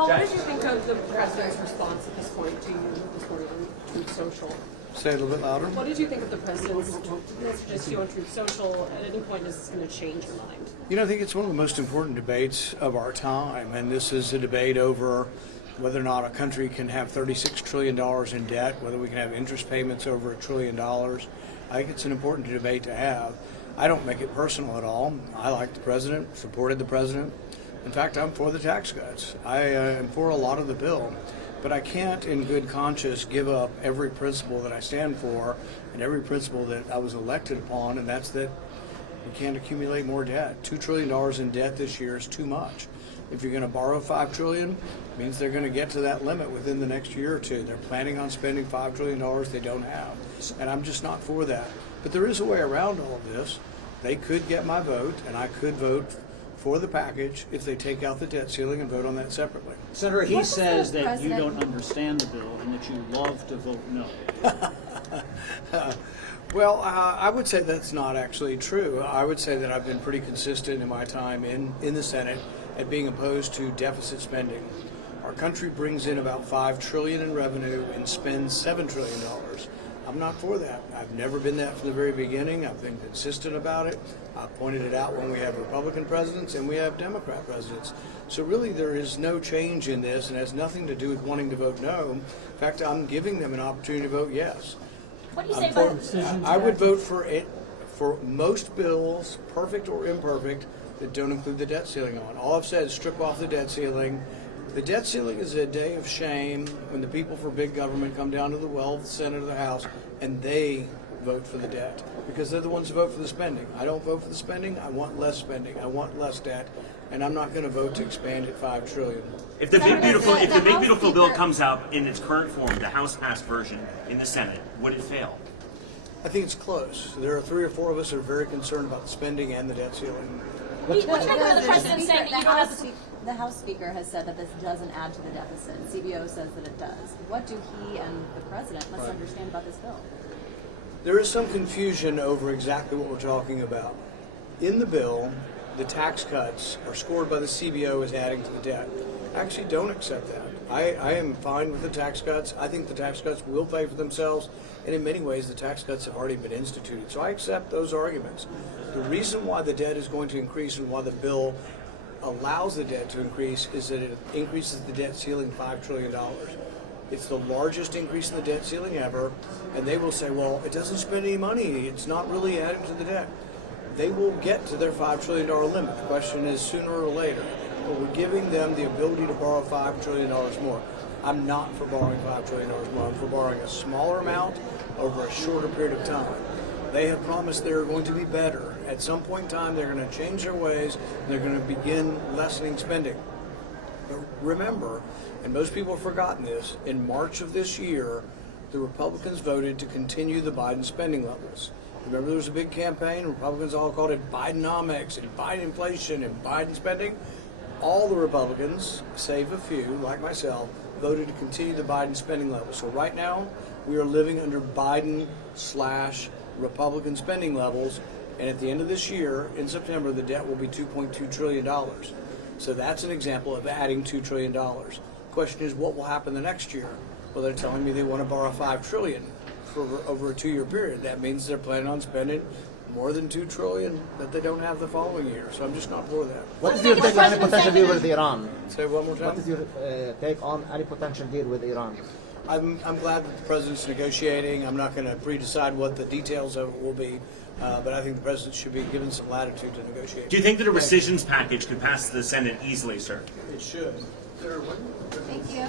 Paul, what did you think of the president's response at this point to you this morning on Truth Social? Say it a little bit louder. What did you think of the president's messages to you on Truth Social? At any point, is this going to change your mind? You know, I think it's one of the most important debates of our time, and this is a debate over whether or not a country can have $36 trillion in debt, whether we can have interest payments over $1 trillion. I think it's an important debate to have. I don't make it personal at all. I like the president, supported the president. In fact, I'm for the tax cuts. I am for a lot of the bill. But I can't, in good conscience, give up every principle that I stand for and every principle that I was elected upon, and that's that we can't accumulate more debt. $2 trillion in debt this year is too much. If you're going to borrow $5 trillion, it means they're going to get to that limit within the next year or two. They're planning on spending $5 trillion they don't have, and I'm just not for that. But there is a way around all of this. They could get my vote, and I could vote for the package if they take out the debt ceiling and vote on that separately. Senator, he says that you don't understand the bill and that you love to vote no. Well, I would say that's not actually true. I would say that I've been pretty consistent in my time in the Senate at being opposed to deficit spending. Our country brings in about $5 trillion in revenue and spends $7 trillion. I'm not for that. I've never been that from the very beginning. I've been consistent about it. I pointed it out when we have Republican presidents and we have Democrat presidents. So really there is no change in this, and it has nothing to do with wanting to vote no. In fact, I'm giving them an opportunity to vote yes. What do you say about decisions? I would vote for it for most bills, perfect or imperfect, that don't include the debt ceiling on. All I've said is strip off the debt ceiling. The debt ceiling is a day of shame when the people for big government come down to the well of the Senate or the House and they vote for the debt because they're the ones who vote for the spending. I don't vote for the spending. I want less spending. I want less debt, and I'm not going to vote to expand it $5 trillion. If the big beautiful bill comes out in its current form, the House passed version in the Senate, would it fail? I think it's close. There are 3 or 4 of us who are very concerned about the spending and the debt ceiling. What do you think about the president saying that you don't have to... The House Speaker has said that this doesn't add to the deficit. CBO says that it does. What do he and the president must understand about this bill? There is some confusion over exactly what we're talking about. In the bill, the tax cuts are scored by the CBO as adding to the debt. I actually don't accept that. I am fine with the tax cuts. I think the tax cuts will pay for themselves, and in many ways the tax cuts have already been instituted. So I accept those arguments. The reason why the debt is going to increase and why the bill allows the debt to increase is that it increases the debt ceiling $5 trillion. It's the largest increase in the debt ceiling ever, and they will say, well, it doesn't spend any money. It's not really adding to the debt. They will get to their $5 trillion limit. The question is sooner or later. But we're giving them the ability to borrow $5 trillion more. I'm not for borrowing $5 trillion more. I'm for borrowing a smaller amount over a shorter period of time. They have promised they're going to be better. At some point in time, they're going to change their ways. They're going to begin lessening spending. But remember, and most people have forgotten this, in March of this year, the Republicans voted to continue the Biden spending levels. Remember there was a big campaign? Republicans all called it Bidenomics and Biden inflation and Biden spending. All the Republicans, save a few, like myself, voted to continue the Biden spending levels. So right now, we are living under Biden/Republican spending levels, and at the end of this year, in September, the debt will be $2.2 trillion. So that's an example of adding $2 trillion. The question is, what will happen the next year? Well, they're telling me they want to borrow $5 trillion for over a 2-year period. That means they're planning on spending more than $2 trillion that they don't have the following year. So I'm just not for that. What is your take on any potential deal with Iran? Say one more time. What is your take on any potential deal with Iran? I'm glad that the president's negotiating. I'm not going to pre-decide what the details of it will be, but I think the president should be given some latitude to negotiate. Do you think that a rescissions package could pass the Senate easily, sir? It should. Thank you.